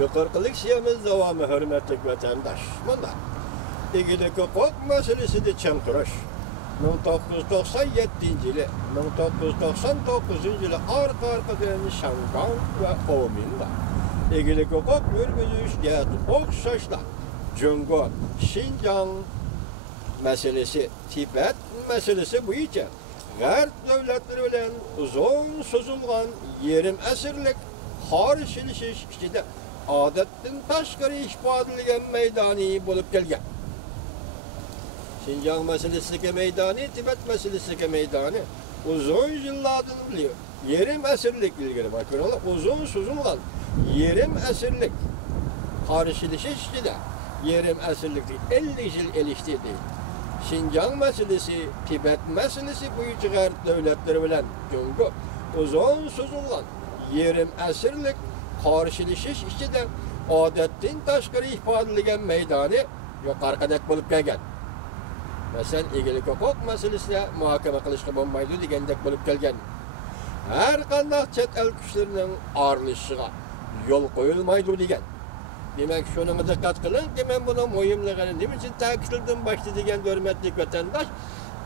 Yukarılık siyemiz devamı hürmetlik vatandaş. Bunlar. İgilik hukuk meselesi de çemtürüş. 1997 yılı, 1999 yılı arka arkadan Şangan ve Omin'da. İgilik hukuk yürgüzüş diyet okşaşla. Cungo, Şincan meselesi, Tibet meselesi bu için. G'arb devletleri bilen uzun sözülgan yerim esirlik karşılaşış içinde adetten taşqari ifadalagan meydani bulup kelgan. Şinjan meselesi meydani, Tibet meselesi meydani uzun yıllardan biliyor. Yerim esirlik ilgili bakın uzun sözülgan yerim esirlik karşılaşış içinde yerim esirlik 50 yıl eleştirdi. Şinjan meselesi, Tibet meselesi bu G'arb devletleri bilen Cungo uzun sözülgan yerim esirlik karşılaşış içinde adettin taşqari ifadalagan meydani yuqorqidek bo'lib kelgan. Masalan, egilik hukuk meselesine muhokama qilishga bo'lmaydi degandek bo'lib kelgan. Har qanday chet el kuchlarining arilishiga yo'l qo'yilmaydi degan. Demek şuna dikkat kılın ki ben buna muhimligini ne için ta'kidladim başta degan hürmetli vatandaş.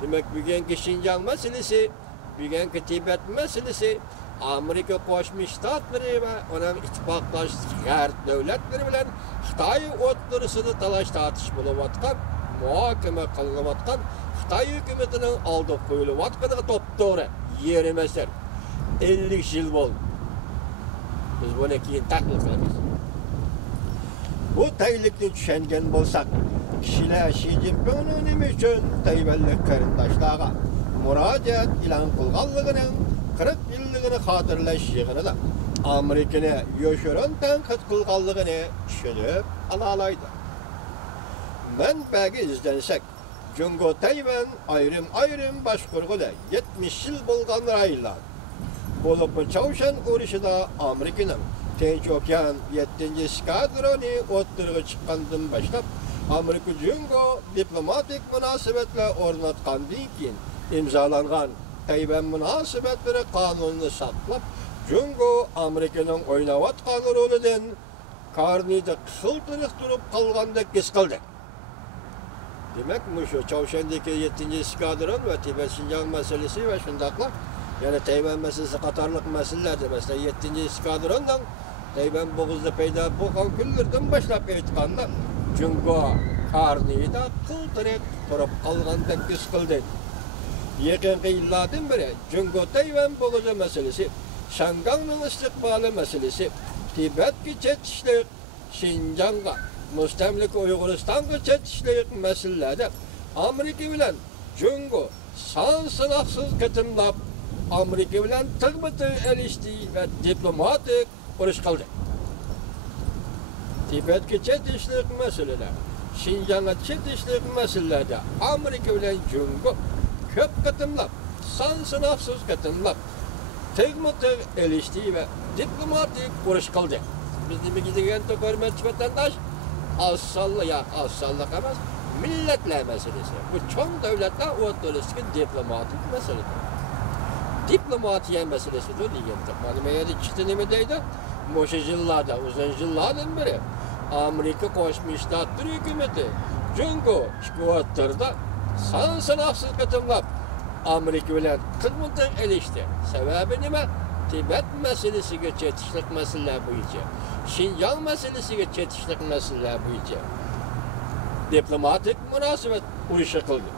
Demek bugünkü Şinjan meselesi, bugünkü Tibet meselesi Amerika Qo'shma Shtatlari va uning ittifoqdosh G'arb davlatlari bilan Xitoy o'rtasida talash tortish bo'layotgan, muhokama qilinayotgan Xitoy hukumatining oldi qo'yilayotganiga to'p-to'g'ri yerim asir 50 yil bo'ldi. Biz buni keyin tahlil qilamiz. Bu taylikni tushungan bo'lsak, kishilar Xi Jinpingning nima uchun Tayvanlik qarindoshlarga murojaat e'lon qilganligini 40 yılligini xotirlash yig'inida Amerikani yoshirin tanqid qilganligini tushunib olaydi. Manbaga izlansak, Cungo Tayvan ayrim boshqarg'ida 70 yil bo'lgan rayonlar. Bo'lib Chavshan urushida Amerikaning Tinch okean 7 skadroni o'ttirg'i chiqqandan boshlab Amerika Cungo diplomatik munosabatlar o'rnatgandan keyin imzolangan Tayvan münasebetleri kanununu saklap, Cungo Amerika'nın oynayotgan rolidan karnida qıltırıq durup kalgandek his qildi. Demek şu Chavshandagi 7 skadron ve Tibet Şinjan meselesi ve şundaqlar, yani Tayvan meselesi qatorliq meselelerdir. Mesela 7 skadrondan Tayvan bo'g'izda paydo bo'lgan kunlardan boshlab aytganda Cungo karnida qıltırıq turib qolgandek his qildi. Yaqinqi yillardan beri Cungo Tayvan bo'g'izi meselesi, Şanganning istiqboli meselesi, Tibetga chetishlik, Şinjanga, mustamlik Uyg'uristonga chetishlik masalalarida Amerika bilan Cungo son-sanoqsiz qatimlab Amerika bilan tig'ma-tig' elishdi va diplomatik urush qildi. Tibetga chetishlik masalalar, Şinjanga chetishlik masalalarida Amerika bilan Cungo köp katımlap, son-sanoqsiz katımlap, tig'ma-tig' elishdi ve diplomatik urush qildi. Biz nima degan hurmatli vatandosh, as-sonlik emas, millatlar meselesi. Bu cho'ng davlatlar o'rtasidagi diplomatik masala. Diplomatiya meselesidir deganda. Mana bu yerda chiqdi nima deydi? O'sha yillarda, uzun yillardan beri Amerika Qo'shma Shtatlar hukumati Cungo o'rtasida son-sanoqsiz qatimlab Amerika bilan tig'ma-tig' elishdi. Sababi nima? Tibet meselesiga chetishlik masalalar bo'yicha, Şinjan meselesiga chetishlik masalalar bo'yicha diplomatik munosabat urushi qildi.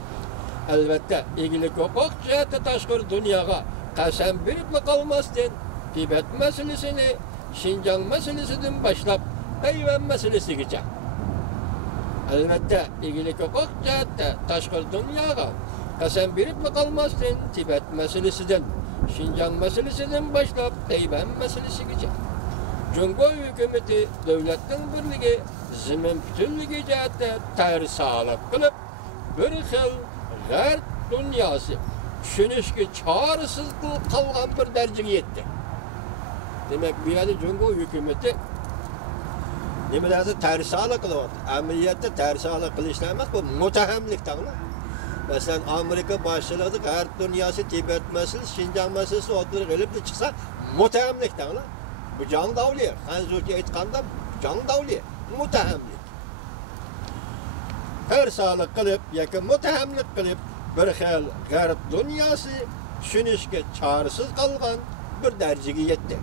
Albatta, egilik huquq jihati tashqari dunyoga qasam berib qolmasdan Tibet meselesini Şinjan meselesidan boshlab Tayvan meselesigacha albatta egilik huquq jihati tashqari dunyoga qasam berib qolmasdan Tibet meselesidan Şinjan meselesidan boshlab Tayvan meselesigacha Cungo hukumati davlatning birligi, zamin butunligi jihatda tarsolat qilib, bir xil G'arb dunyosi tushunishga chorasiz qolgan bir darajaga yetdi. Demak, bu yerda Cungo hukumati nimalarni tarsolat qilyapti. Amaliyotda tarsolat qilishlar emas, bu mutahamlik taqla. Mesela Amerika başçılığı G'arb dunyosi Tibet meselesi, Şinjan meselesi o'tirib olib chiqsa, mutahamlik taqla. Bu jon davliya. Hanzuki aytganda candavli, mutahamlik. Tersalık kılıp, yakın mutahamlik kılıp, bir xil garip dünyası düşünüşke çaresiz kalgan bir dereceye yetti.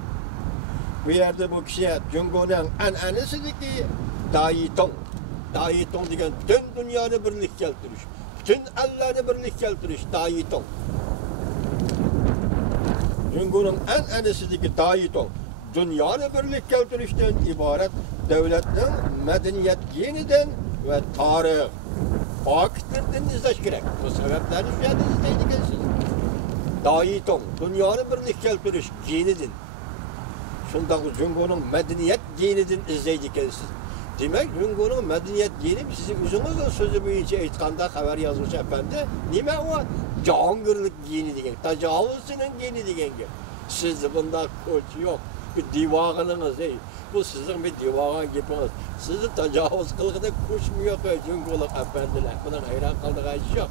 Bu yerde bu kişiye Cungo'nun an'anesideki Dayitong. Dayitong degen tüm dünyada birlik keltiriş. Bütün elleri birlik keltiriş Dayitong. Cungo'nun an'anesideki Dayitong. Dünyada birlik keltirişten ibaret devletin medeniyet yeniden ve tarih fakirlerden izleş gerek. Bu sebeplerini şu yerde izleyeceksiniz. Dayitong. Dünyada birlik keltiriş yeniden. Şundaki Cungo'nun medeniyet yeniden izleyeceksiniz. Demek Cungo'nun medeniyet yenip sizin üzerinizden sözü boyunca aytganda haber yazmış efendi. Nime o? Cahangirlik yeni degen. Tacavuzçının yeni degen. Sizde bunda koç yok. Bir divağınız ey. Bu sizin bir divağın gibiniz. Sizi tacavuz kılgıda kuşmuyor ki Cungoluk efendiler. Bunun hayran kaldığı iş yok.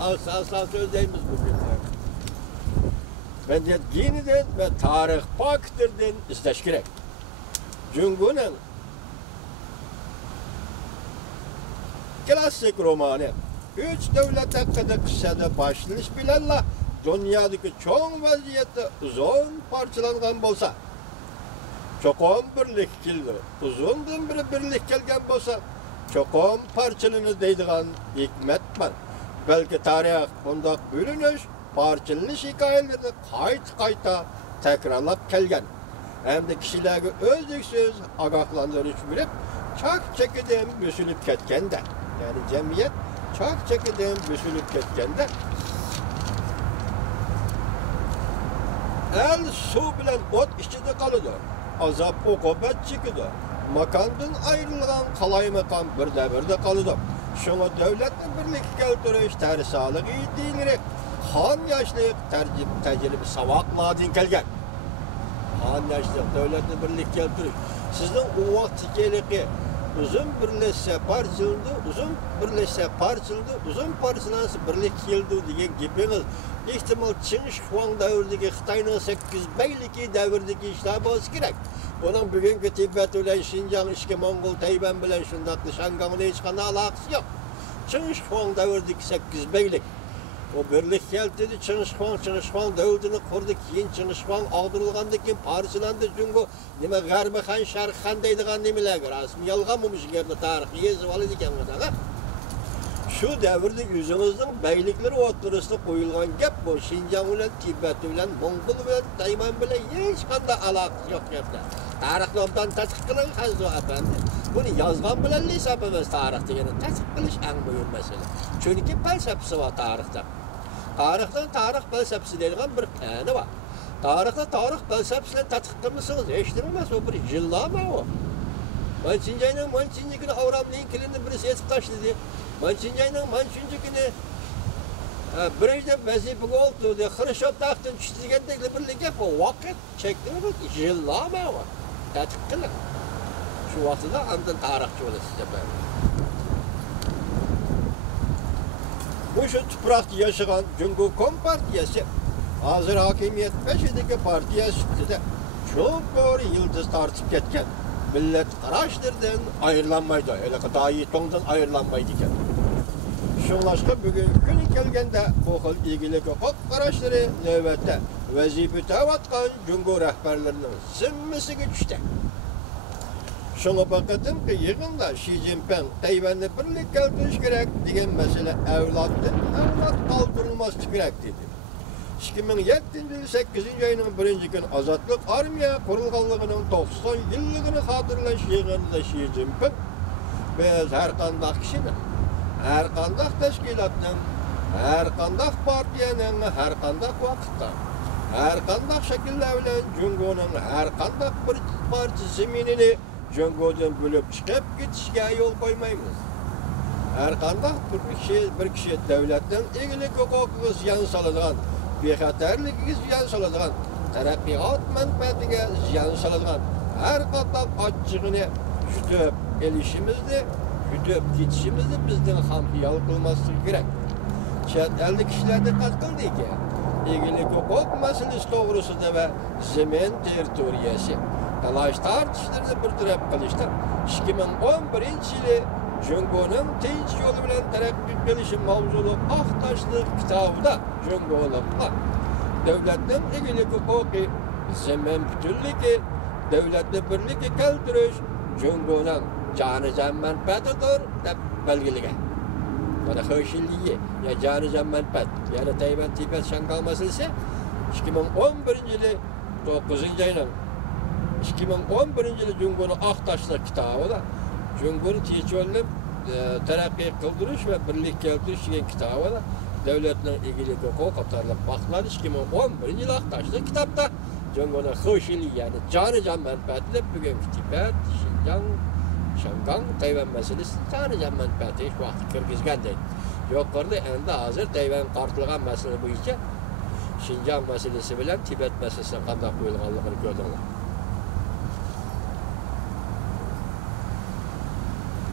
Asla sözdeyimiz bugün. Medeniyet yeniden ve tarih fakirden izleş gerek. Cungo'nun klasik romanı, üç devlet hakkında kıssada başlanış bilenler dünyadaki çoğun vaziyette uzun parçalangan bolsa, çoğun birlik keldi, uzundan biri birlik kelgen bolsa, çoğun parçalanı deydigan hikmet var. Belki tarih bunda bölünüş, parçalanış hikayelerini kayta tekrarlap kelgen. Hem de kişilerge özlüksüz agahlandırış bilip, çak çekiden büsülüp ketkende. Yani cemiyet çak çekiden büsülüp ketkende. El su bilen ot içinde kalıdı. Azap okobet çıkıdı. Makandan ayrılgan kalay makan bir de kalıdı. Şuna devletle birlik keltiriş tersalık iyiliğileri han yaşlıyık tecrübe savakladın kelgen. Han yaşlıyık devletle birlik keltiriş. Sizden o vakti geliki uzun birleşse parçıldı, uzun parçalansı birlik keldi degen gepiniz. İhtimal Çin Şuan dövründeki Xitay'nın 8 beyliki dövründeki işler bolsa gerek. Onun bugünkü Tibet bilen Şinjan, işki Mongol, Tayvan bilen şundaklı Şangang'ın hiç kana alakası yok. Çin Şuan dövründeki 8 beylik. O birlik keldi, Çin Şuan dövrünü kurdu, keyin Çin Şuan ağdırılgandı, keyin parçalandı. Çünkü nime Garbi Han, Şarkı Han deydigan nimeler rasmi yalgan mı yerde tarihi yazıvalı diken kadar. Şu devirde yüzünüzün beylikleri ortasına koyulgan gep bu. Şinjan bilen, Tibet bilen, Mongol bilen, Tayvan bilen hiç kanda alakası yok gepler. Tarihlerden tetkik kılan hazır efendi. Bunu yazgan bilen hesabımız tarihte yani tetkik kılış en mühim mesele. Çünkü felsefesi var tarihte. Tarihten tarih felsefesi dediğin bir planı var. Tarihte tarih felsefesini tetkik kılmışsınız. Eşitilmez o bir jillama o. Mançincay'ın Mançincikini avramlayın kilini birisi yetip taşladı. Mançincay'ın Mançincikini bireyde vazife oldu diye Xruşov taxtdan düştü degandek bir gap o vakit çektiğiniz jillama o. Tetkik kılın. Şu vaxtda andan tarihçi olur size böyle. Bu şu tuprakta yaşayan Cungo Kompartiyası hazır hakimiyet peşindeki partiya sütüde çok doğru yıldız tartıp ketken. Millet Qaraşdırdan ayrılanmaydı. Hele Dayitong'dan ayrılanmaydı iken. Şunlaşqa bugün günü kelgende bu xil ilgilik hukuk Qaraşdırı növbette vazife tavatqan Cungo rəhbərlərinin simmisiga düşdü. Şuna bakadım ki yığında Xi Jinping Tayvan'da birlik keltiriş gerek degen mesele evlat kaldırılması gerek dedi. 2007 yılı 8. ayının 1. gün Azatlık Armiya kurulganlığının 90 yıllığını hatırlaş yığında Xi Jinping biz her kandak kişinin, her kandak teşkilatının, her kandak partiyanın, her kandak vakitta, her kandak şekilde bilen Cungo'nun her kandak bir parça zeminini Cungo'dan bölüp çıkıp gitişke yol koymayız. Her kandak bir kişi devletten ilgili hukuku ziyan salıdığın, bexatarligiga ziyan soladigan, taraqqiyot manfaatiga ziyan soladigan har qanday ochiqni yutib elishimizni, yutib ketishimizni bizning ham xiyol qilmaslik kerak. Chet ellik kishilar diqqat qildiki, egillik huquq masalasi to'g'risida va zemin territoriyasi, talaş tartışlarını bir taraf kılıştı. 2011-yili Jöngo'nun tinç yolu bilen terakki gelişi mavzulu Aktaşlık kitabıda Jöngo'lamla devletin ilgili hukuki zemen bütünlüğü, devletli birliği keltiriş Jöngo'nun canı menfaatidir dep belgilege. Bana hoşilliği ya canı menfaat yani Tayvan Tibet Şangal meselesi 2011-yili 9. ayının 2011-yili Jöngo'nun Aktaşlık kitabıda Jöngo'nun tiçölüp terakki kıldırış ve birlik keltiriş degan kitabıda devletle ilgili hukuk katarlık baklar 2011-yili Aktaşlık kitapta Jöngo'nun hoşilliği yani canı menfaati bugün Tibet, Şinjan, Şangal, Tayvan meselesi canı menfaati hiç vakit kirgizgen değil. Yukarıda endi hazır Tayvan kartılgan mesele bu işe Şinjan meselesi bilen Tibet meselesine kandak koyulganlığını gördüler.